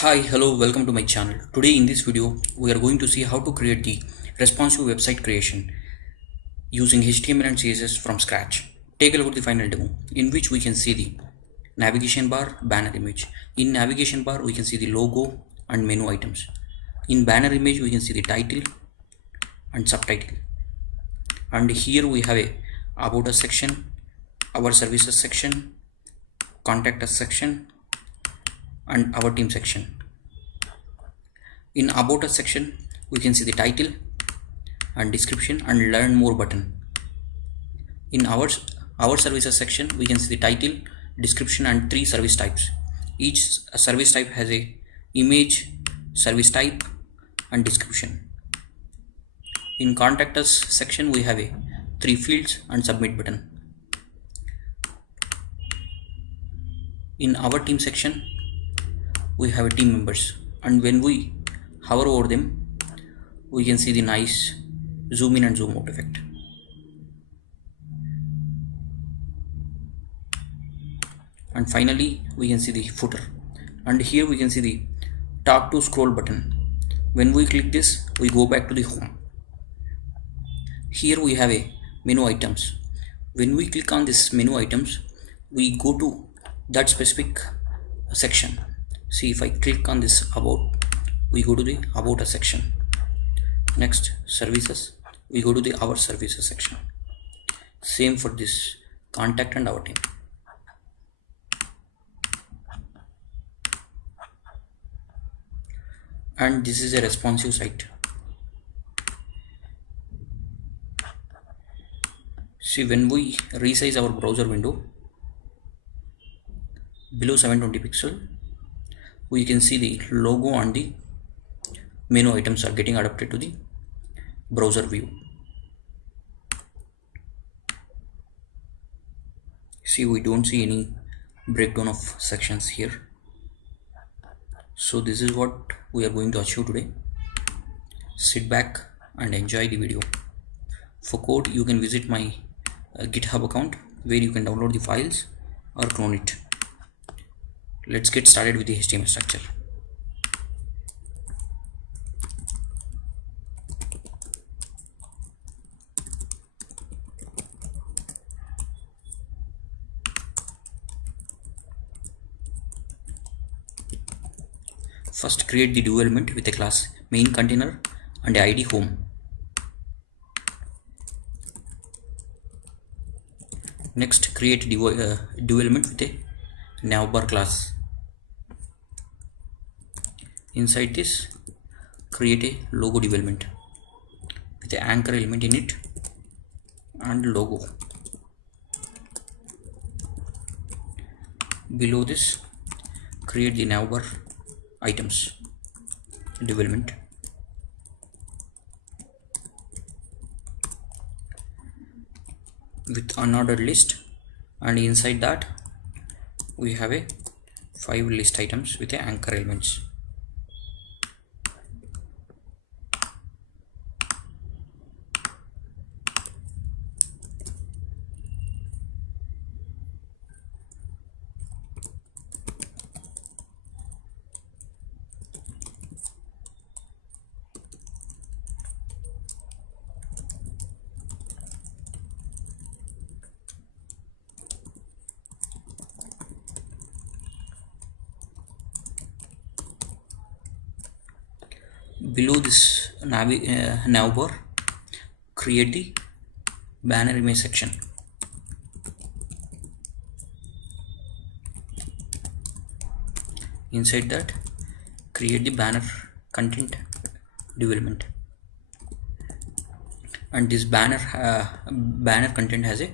Hi, hello, welcome to my channel. Today in this video, we are going to see how to create the responsive website creation using HTML and CSS from scratch. Take a look at the final demo in which we can see the navigation bar, banner image. In navigation bar, we can see the logo and menu items. In banner image, we can see the title and subtitle. And here we have a about us section, our services section, contact us section, and our team section. In about us section, we can see the title and description and learn more button. In our services section, we can see the title, description, and 3 service types. Each service type has a image, service type, and description. In contact us section, we have a 3 fields and submit button. In our team section, we have a team members, and when we hover over them, we can see the nice zoom in and zoom out effect. And finally, we can see the footer, and here we can see the talk to scroll button. When we click this, we go back to the home. Here we have a menu items. When we click on this menu items, we go to that specific section. See, if I click on this about, we go to the about us section. Next, services, we go to the our services section. Same for this contact and our team. And this is a responsive site. See, when we resize our browser window below 720 pixel, we can see the logo and the menu items are getting adapted to the browser view. See, we don't see any breakdown of sections here. So this is what we are going to achieve today. Sit back and enjoy the video. For code, you can visit my GitHub account where you can download the files or clone it. Let's get started with the HTML structure. First, create the div element with a class main container and a ID home. Next, create div element with a navbar class. Inside this, create a logo div element with an anchor element in it and logo. Below this, create the navbar items div element. With unordered list, and inside that we have a 5 list items with a anchor elements. Below this navbar, create the banner image section. Inside that, create the banner content div element, and this banner content has a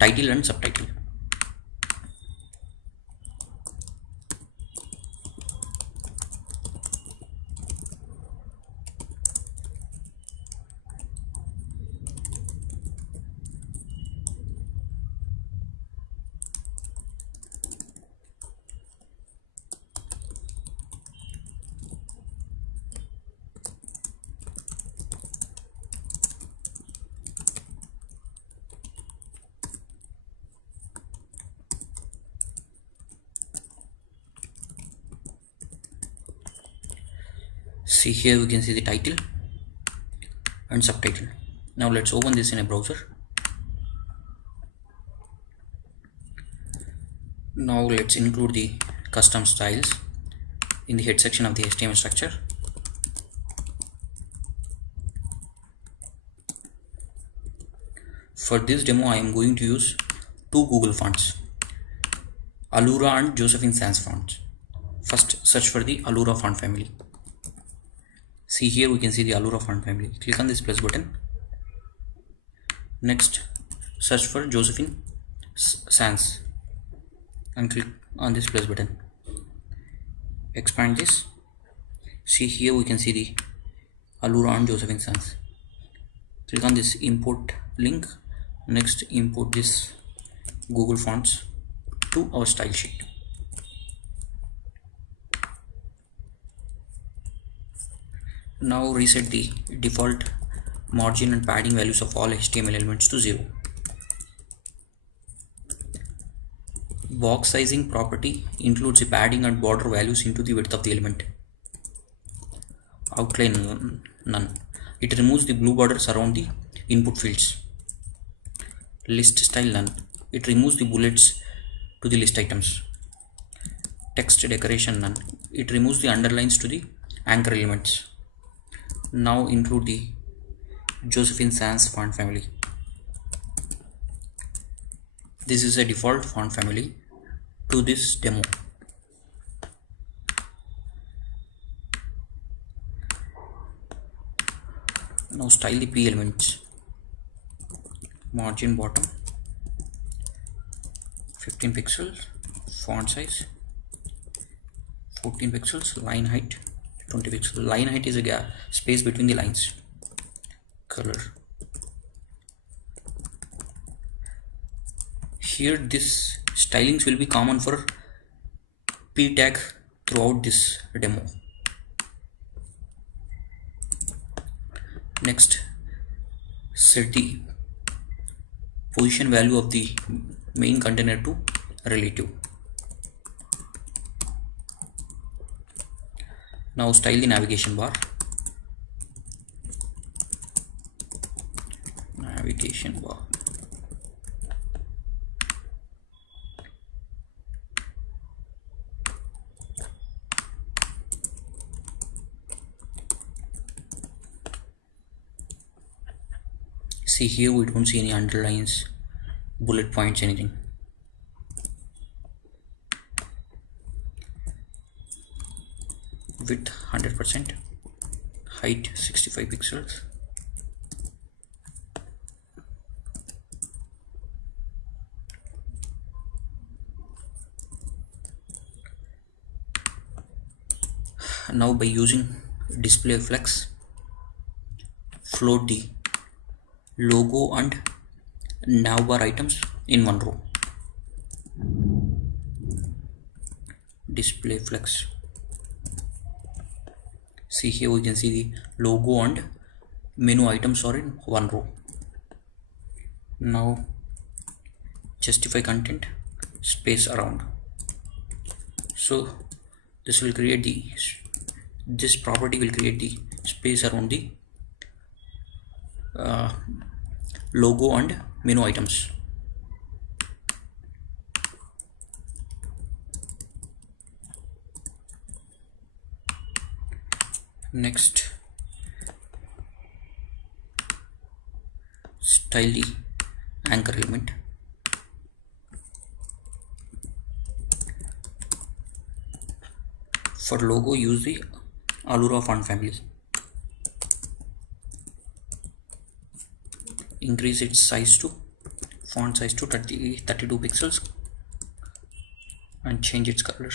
title and subtitle. See here we can see the title and subtitle. Now let's open this in a browser. Now let's include the custom styles in the head section of the HTML structure. For this demo I am going to use two Google fonts, Allura and Josephine Sans fonts. First search for the Allura font family. See here we can see the Allura font family. Click on this plus button. Next search for Josephine Sans and click on this plus button. Expand this. See here we can see the Allura and Josephine Sans. Click on this import link. Next import this Google fonts to our style sheet. Now reset the default margin and padding values of all HTML elements to 0. Box sizing property includes the padding and border values into the width of the element. Outline none. It removes the blue borders around the input fields. List style none. It removes the bullets to the list items. Text decoration none. It removes the underlines to the anchor elements. Now include the Josephine Sans font family. This is a default font family to this demo. Now style the P elements. Margin bottom 15 pixels, font size 14 pixels, line height 20 pixels. Line height is a gap space between the lines. Color. Here this stylings will be common for P tag throughout this demo. Next set the position value of the main container to relative. Now style the navigation bar. Navigation bar. See here we don't see any underlines, bullet points, anything. Width 100%, height 65 pixels. Now by using display flex, float the logo and navbar items in one row. Display flex. See here we can see the logo and menu items are in one row. Now justify content space around. So this will create the this property will create the space around the logo and menu items. Next style the anchor element. For logo use the Allura font family. Increase its size to font size to 32 pixels and change its color.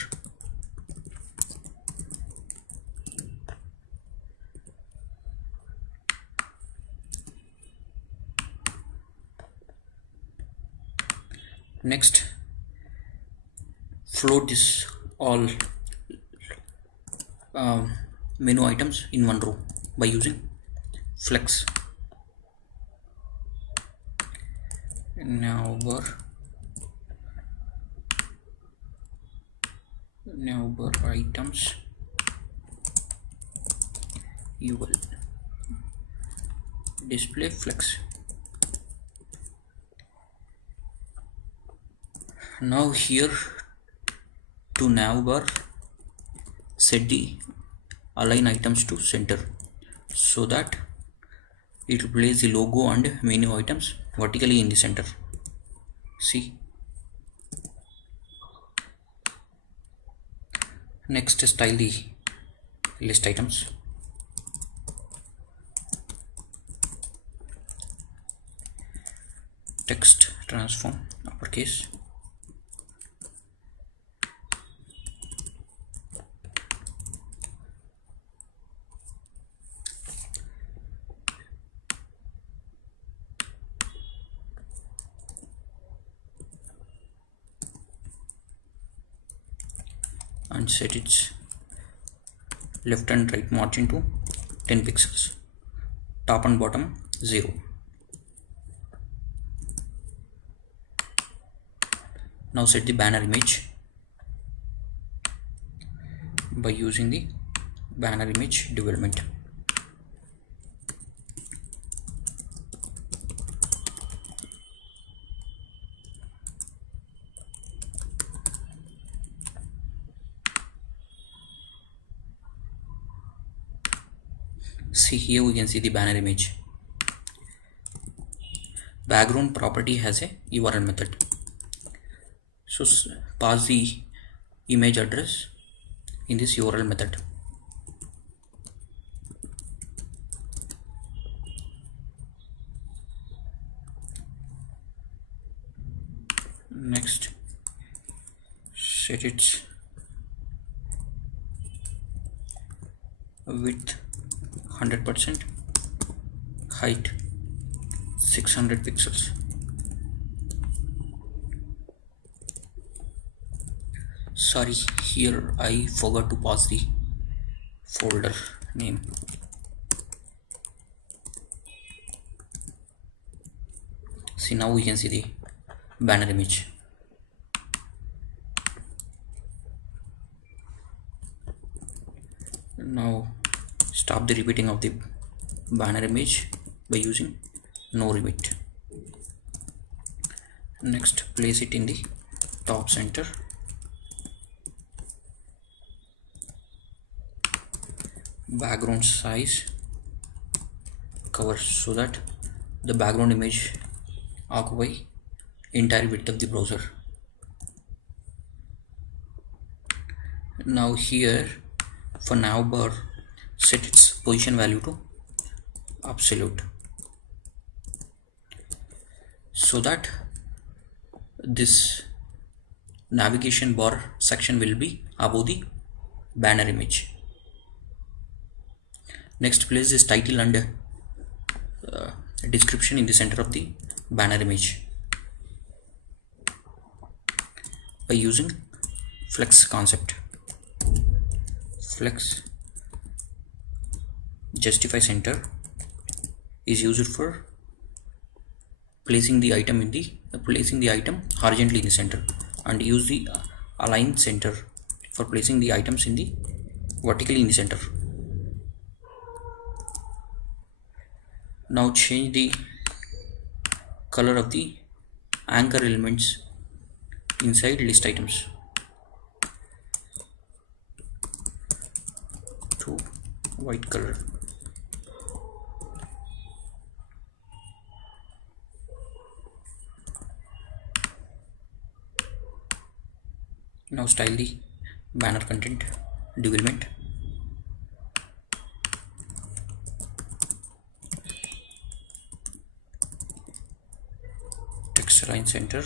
Next float this all menu items in one row by using flex. Navbar items you will display flex. Now here to navbar, set the align items to center so that it will place the logo and menu items vertically in the center. See. Next, style the list items. Text transform uppercase. And set its left and right margin to 10 pixels, top and bottom 0. Now set the banner image by using the banner image development. See, here we can see the banner image. Background property has a URL method. So pass the image address in this URL method. Next, set its width 100%, height 600 pixels. Sorry, here I forgot to pass the folder name. See, now we can see the banner image. Now stop the repeating of the banner image by using no repeat. Next, place it in the top center. Background size cover so that the background image occupy entire width of the browser. Now here for navbar, set its position value to absolute so that this navigation bar section will be above the banner image. Next, place this title and description in the center of the banner image by using flex concept. Flex justify center is used for placing the item horizontally in the center, and use the align center for placing the items in the vertically in the center. Now change the color of the anchor elements inside list items to white color. Now style the banner content development. Text align center,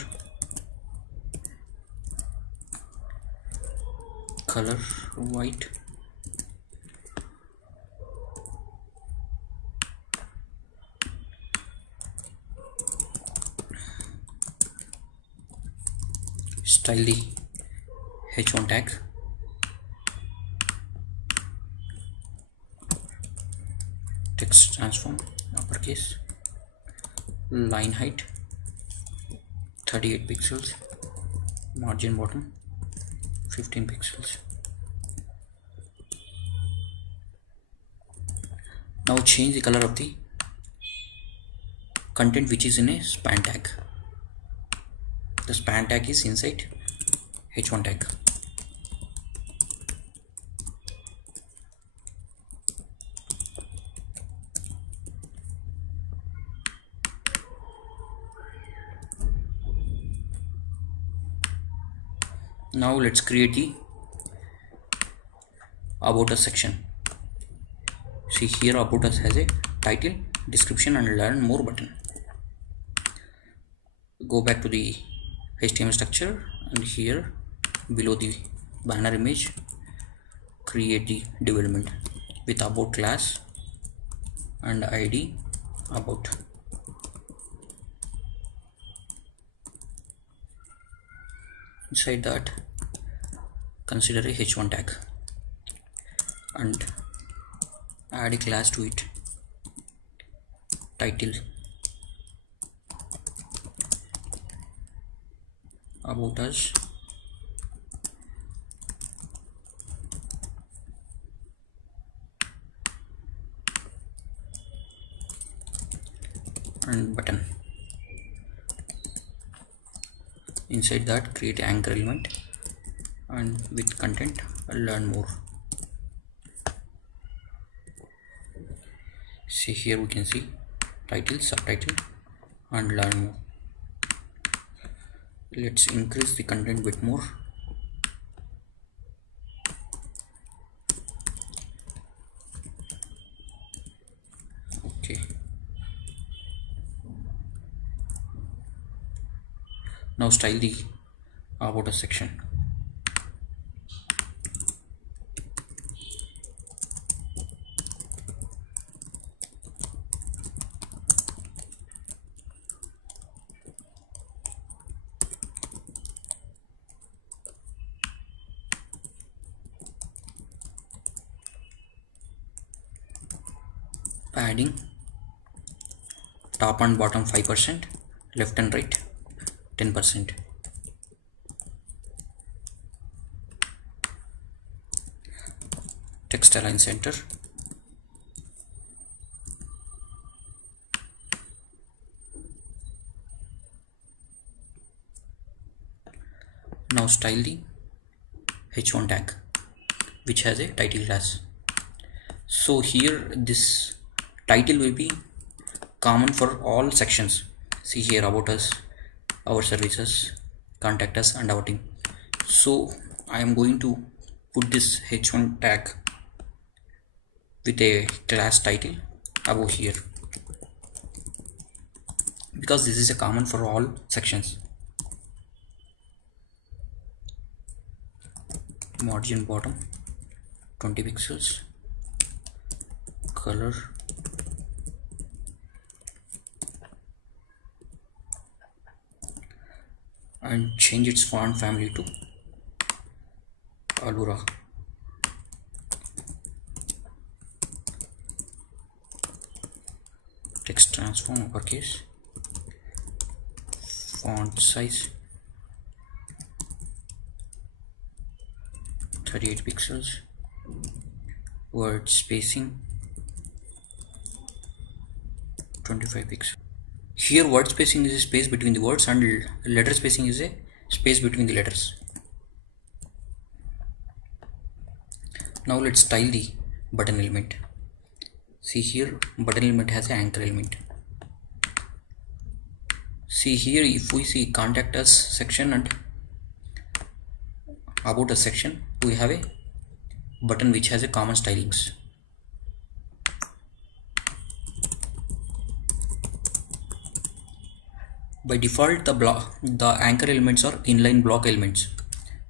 color white, style the h1 tag, text transform uppercase, line height 38 pixels, margin bottom 15 pixels. Now change the color of the content which is in a span tag. The span tag is inside h1 tag. Now let's create the about us section. See here, about us has a title, description and learn more button. Go back to the HTML structure and here below the banner image create the div element with about class and id about. Inside that consider a h1 tag and add a class to it, title, about us, and button. Inside that create an anchor element and with content learn more. See here we can see title, subtitle and learn more. Let's increase the content bit more. Okay, now style the about us section. Padding top and bottom 5%, left and right 10%. Text align center. Now style the h1 tag which has a title class. So here this title will be common for all sections. See here about us, our services, contact us and our team. So I am going to put this h1 tag with a class title above here because this is a common for all sections. Margin bottom 20 pixels, color and change its font family to Allura. Text transform uppercase, font size 38 pixels, word spacing 25 pixels. Here word spacing is a space between the words and letter spacing is a space between the letters. Now let's style the button element. See here button element has an anchor element. See here if we see contact us section and about us section, we have a button which has a common stylings. By default the anchor elements are inline block elements.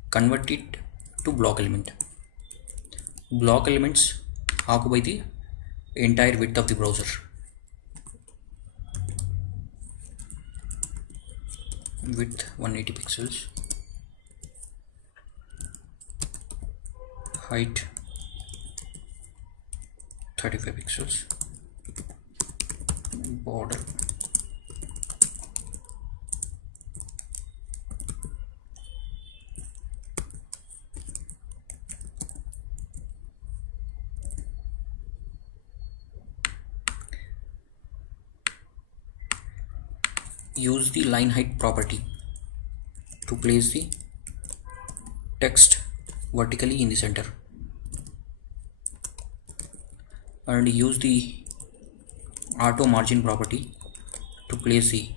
Convert it to block element. Block elements occupy the entire width of the browser. Width 180 pixels, height 35 pixels, border use the line height property to place the text vertically in the center, and use the auto margin property to place the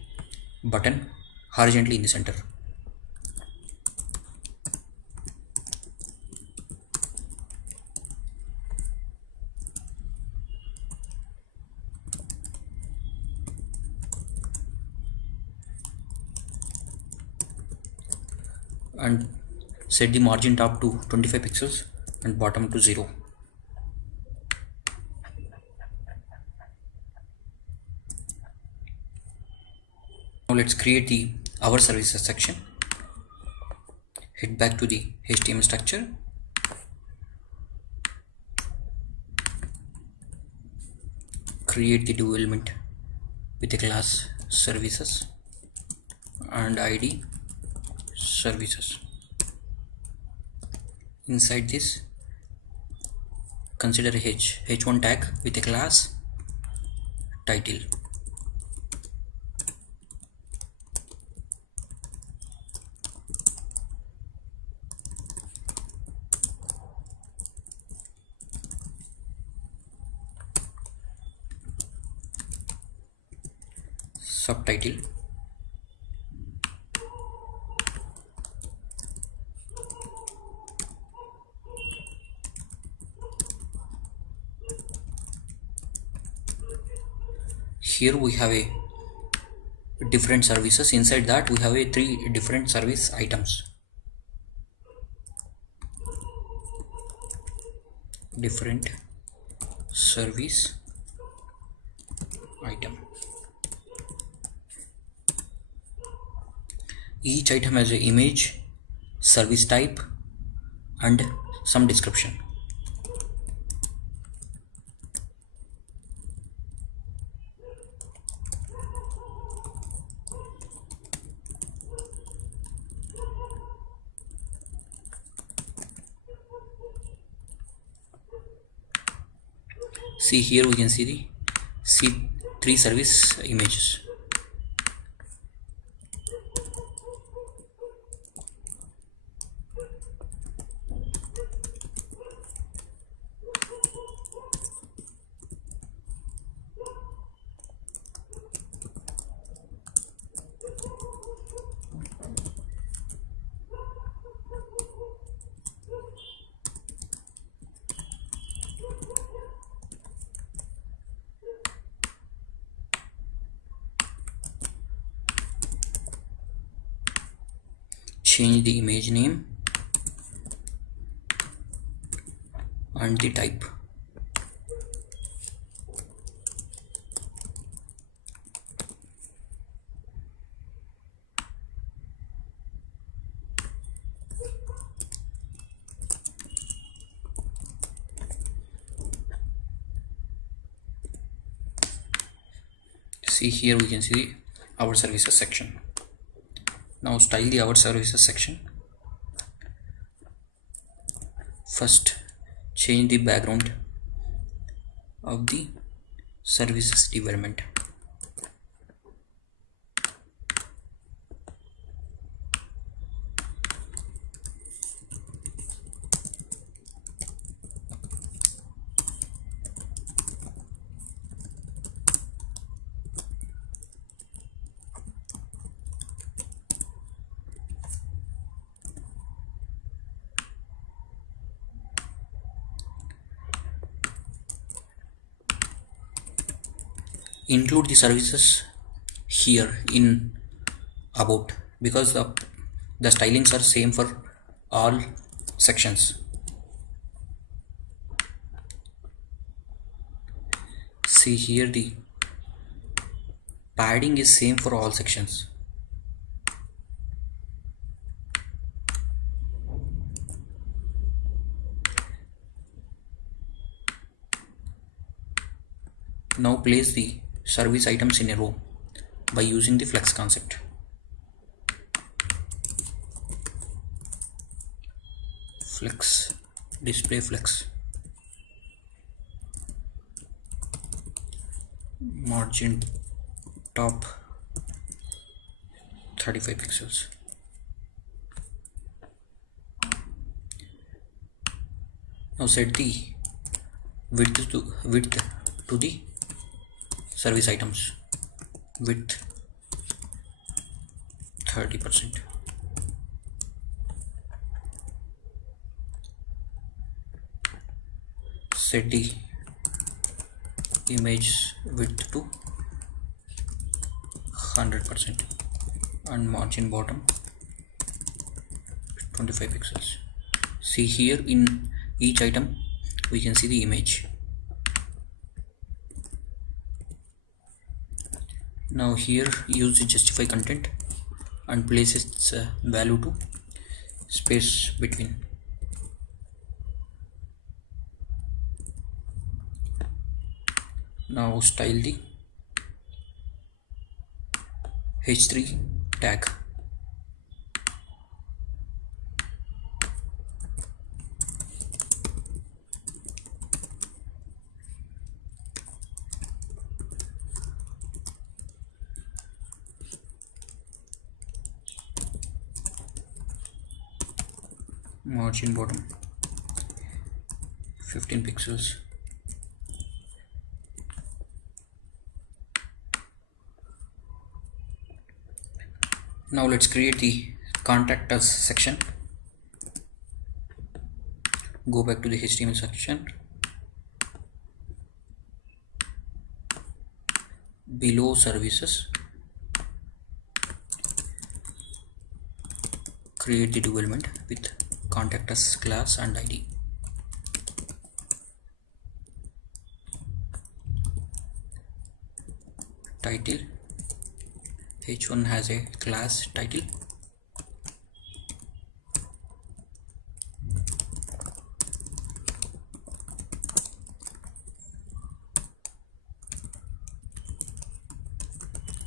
button horizontally in the center. And set the margin top to 25 pixels and bottom to 0. Now let's create the our services section. Head back to the HTML structure, create the div element with a class services and ID services. Inside this, consider h1 tag with a class title. Subtitle. Here we have a different services. Inside that we have a 3 different service items. Different service item. Each item has an image, service type, and some description. See, here we can see the three service images. Change the image name and the type. See, here we can see our services section. Now style the our services section. First, change the background of the services development. Include the services here in about, because the stylings are same for all sections. See, here the padding is same for all sections. Now place the service items in a row by using the flex concept. Flex, display flex, margin top 35 pixels. Now set the width to the service items, width 30%. Set the image width to 100% and margin bottom 25 pixels. See here, in each item we can see the image. Now here use the justify content and place its value to space between. Now style the h3 tag. Margin bottom 15 pixels. Now let's create the contact us section. Go back to the HTML section. Below services, create the div element with contact us class and ID. Title, h1 has a class title.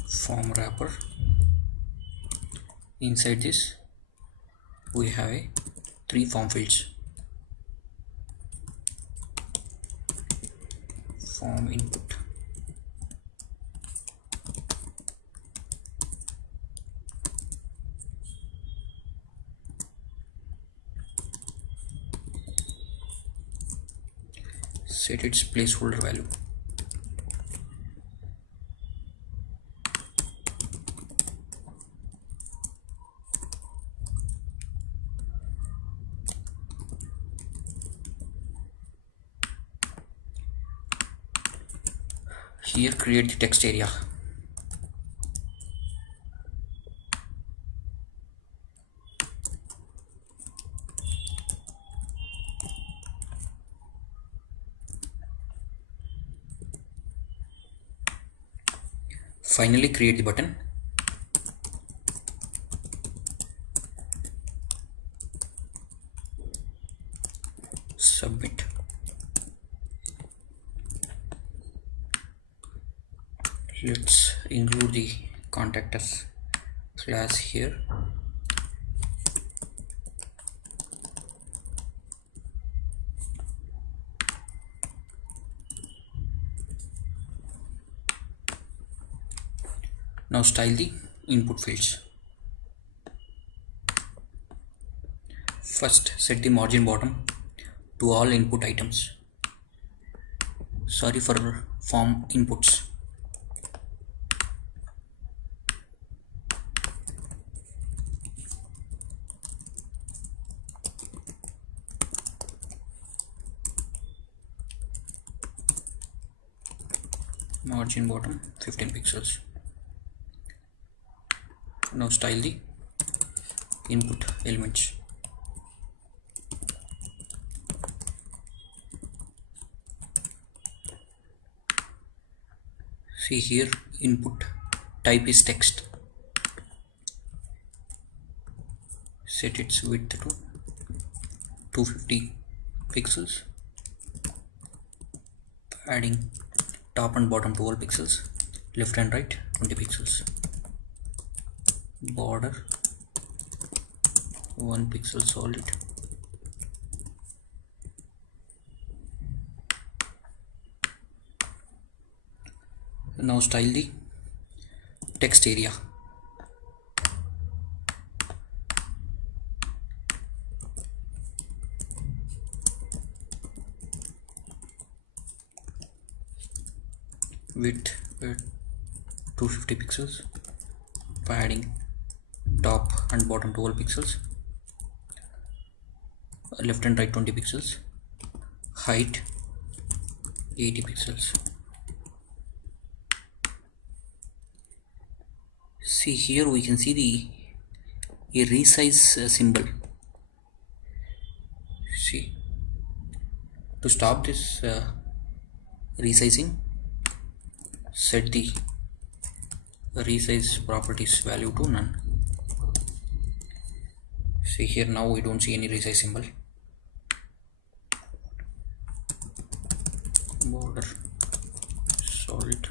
Form wrapper. Inside this we have a 3 form fields. Form input, set its placeholder value. Here create the text area. Finally create the button. Submit. Let's include the contact us class here. Now style the input fields. First set the margin bottom to all input items. Sorry, for form inputs. Margin bottom 15 pixels. Now style the input elements. See here, input type is text. Set its width to 250 pixels, adding top and bottom 12 pixels, left and right 20 pixels. Border 1 pixel solid. Now style the text area. width 250 pixels, padding top and bottom 12 pixels, left and right 20 pixels, height 80 pixels. See here we can see a resize symbol. See, to stop this resizing, set the resize properties value to none. See here, now we don't see any resize symbol. Border solid.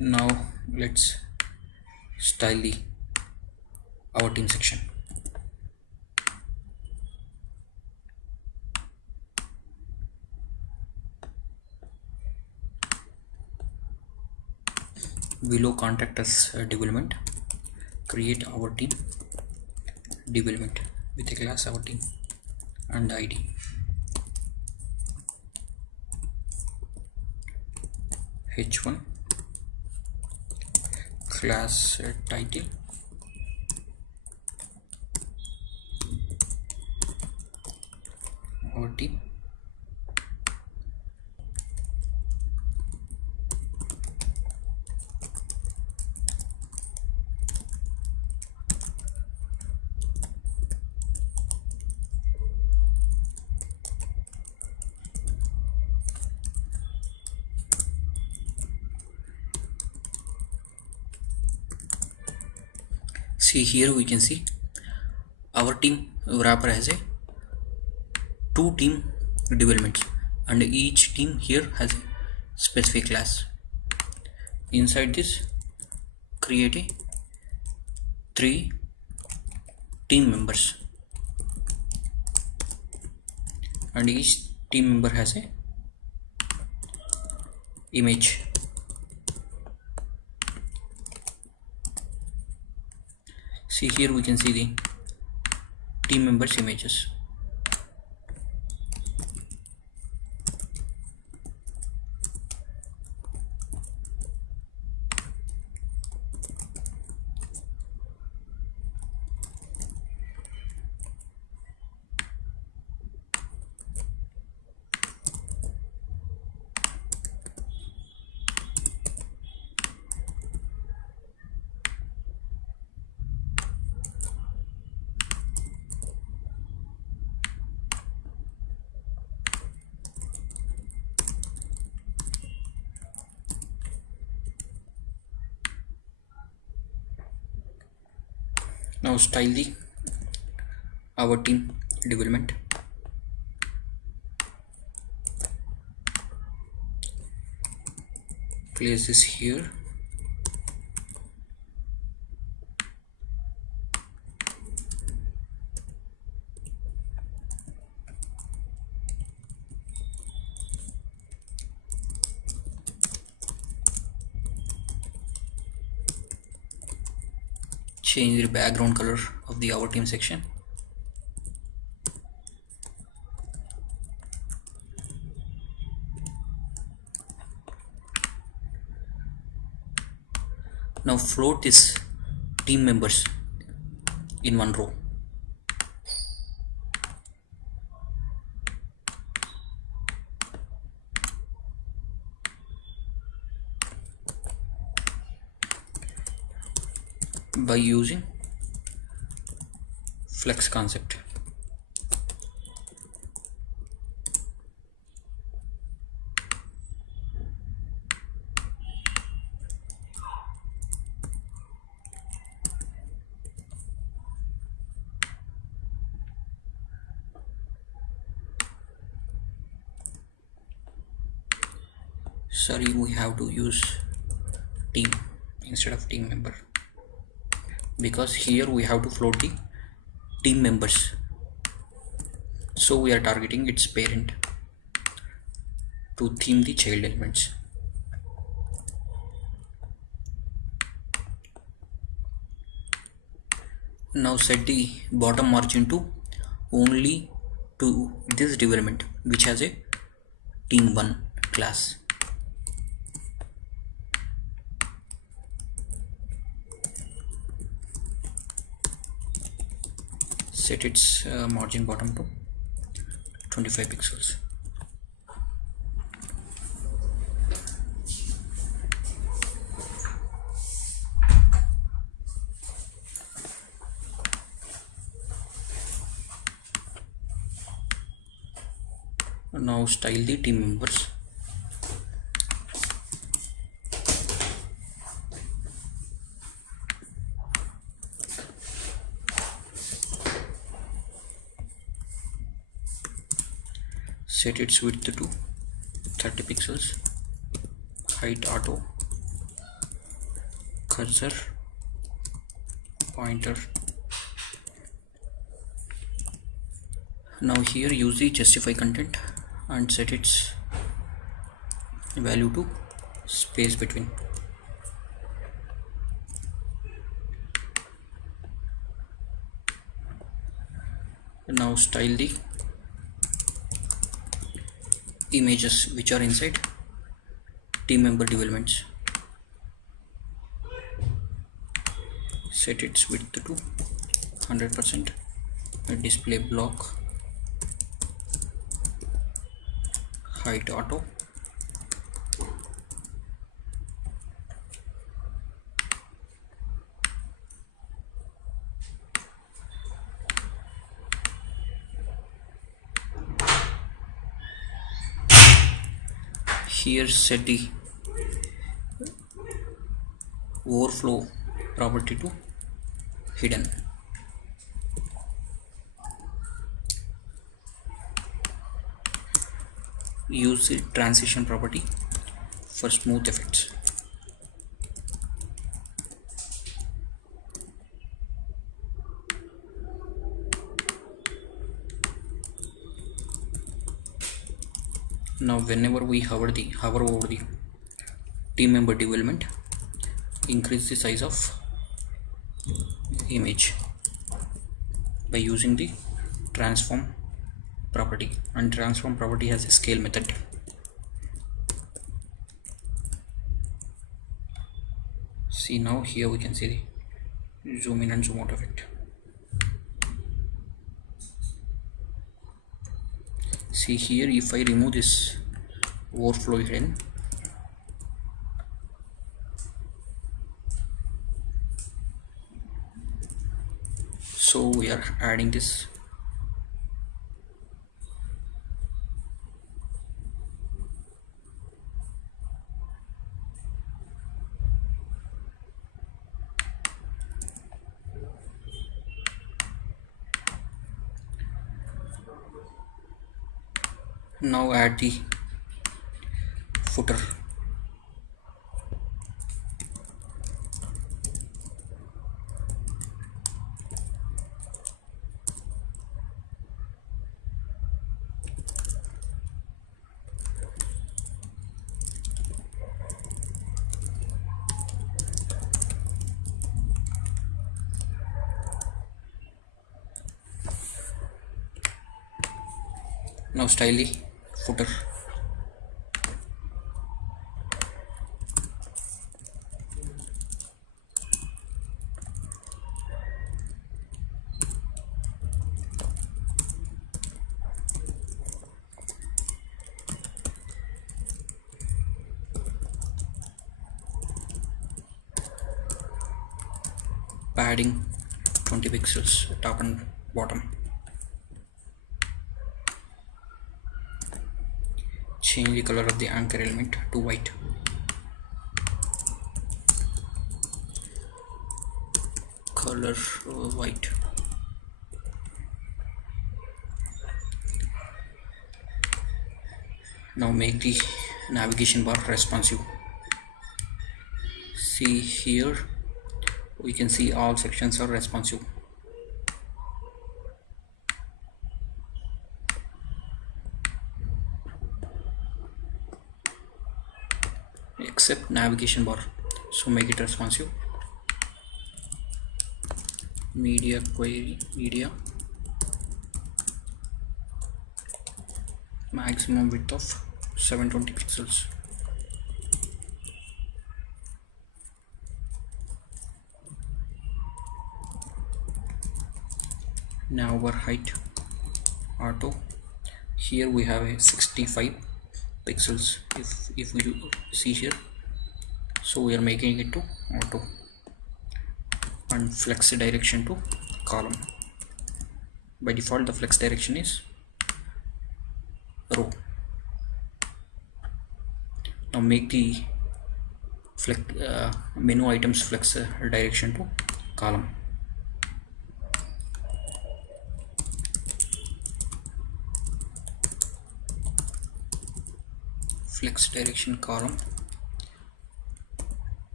Now let's style our team section. Below contact us development, create our team development with a class our team and ID. H1 class title, our team, see here we can see our team wrapper has a two team developments and each team here has a specific class. Inside this, create a 3 team members and each team member has a image. See here we can see the team members images. Now style our team development. Place this here. Change the background color of the our team section. Now float these team members in one row. By using flex concept. Sorry, we have to use team instead of team member, because here we have to float the team members, so we are targeting its parent to theme the child elements. Now set the bottom margin to only to this development which has a team1 class. Set its margin bottom to 25 pixels. Now style the team members. Set its width to 30 pixels. Height auto. Cursor. Pointer. Now here use the justify content and set its value to space between. Now style the images which are inside team member developments. Set its width to 100%. Display block. Height auto. Here set the overflow property to hidden. Use the transition property for smooth effects. Now whenever we hover over the team member development, increase the size of image by using the transform property, and transform property has a scale method. See, now here we can see the zoom in and zoom out effect. See here, if I remove this overflow hidden, so we are adding this. Now add the footer. Now style the footer. Padding 20 pixels top and bottom. Change the color of the anchor element to white. Color white. Now make the navigation bar responsive. See here, we can see all sections are responsive. Except navigation bar, so make it responsive. Media query, media maximum width of 720 pixels. Now our height auto, here we have a 65 pixels. If we see here, so we are making it to auto, and flex direction to column. By default the flex direction is row. Now make the menu items flex direction to column. Flex direction column,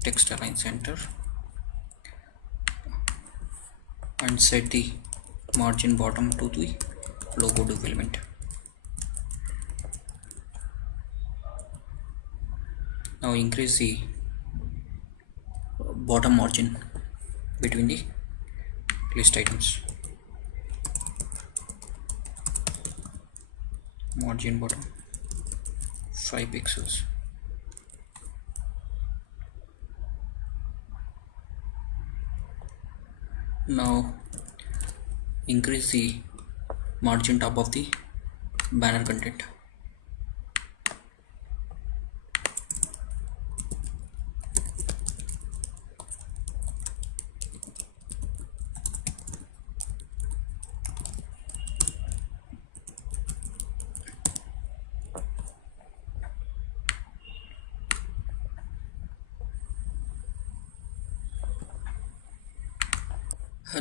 text align center, and set the margin bottom to the logo div element. Now increase the bottom margin between the list items. Margin bottom 5 pixels. Now increase the margin top of the banner content.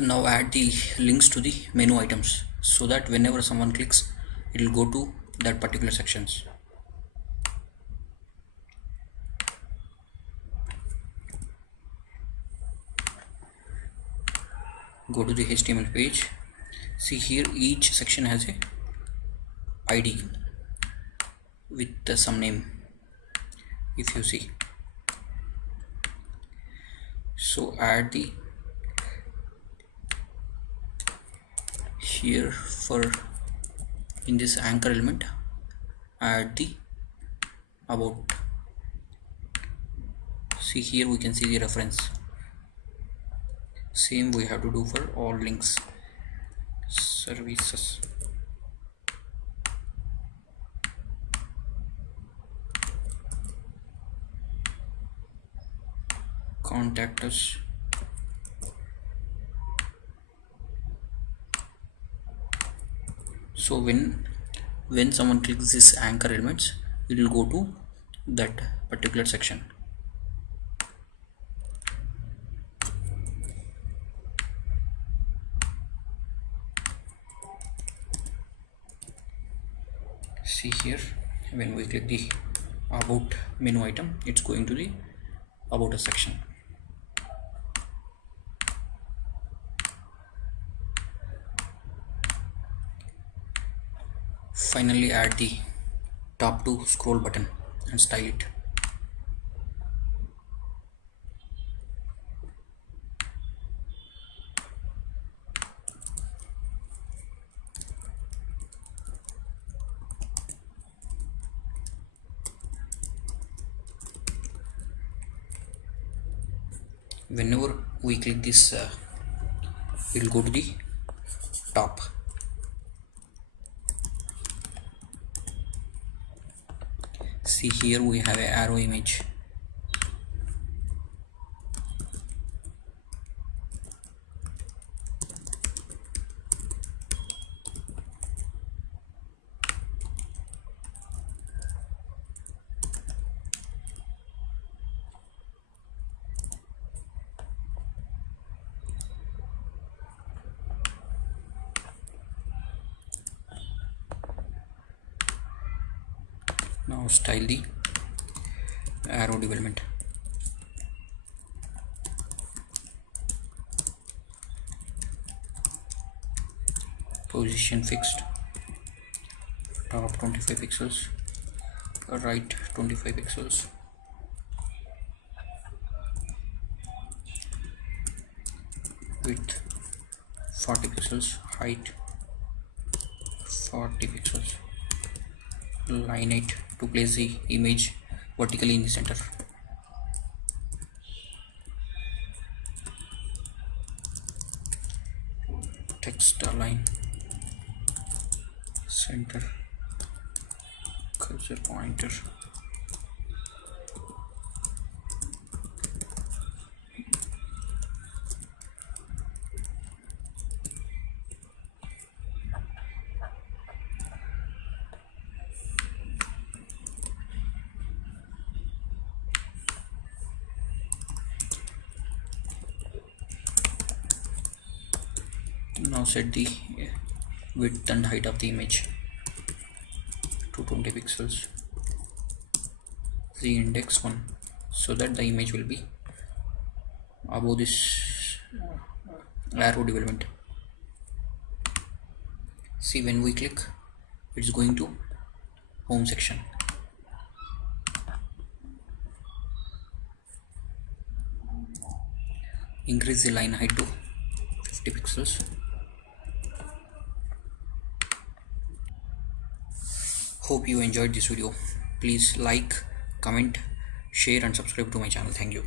Now add the links to the menu items so that whenever someone clicks, it will go to that particular sections. Go to the HTML page. See here, each section has a ID with some name, if you see. So add the here for in this anchor element, add the about. See here we can see the reference. Same we have to do for all links. Services, contact us, so when someone clicks this anchor elements, it will go to that particular section. See here, when we click the about menu item, it's going to the about a section. Finally add the top to scroll button and style it. Whenever we click this, it will go to the top. See here we have an arrow image. Now style the arrow development. Position fixed, top 25 pixels, right 25 pixels, width 40 pixels, height 40 pixels. line it to place the image vertically in the center. Text align, center, cursor pointer. Now set the width and height of the image to 20 pixels, the index one, so that the image will be above this arrow development. See, when we click, it's going to home section. Increase the line height to 50 pixels. Hope you enjoyed this video. Please like, comment, share and subscribe to my channel. Thank you.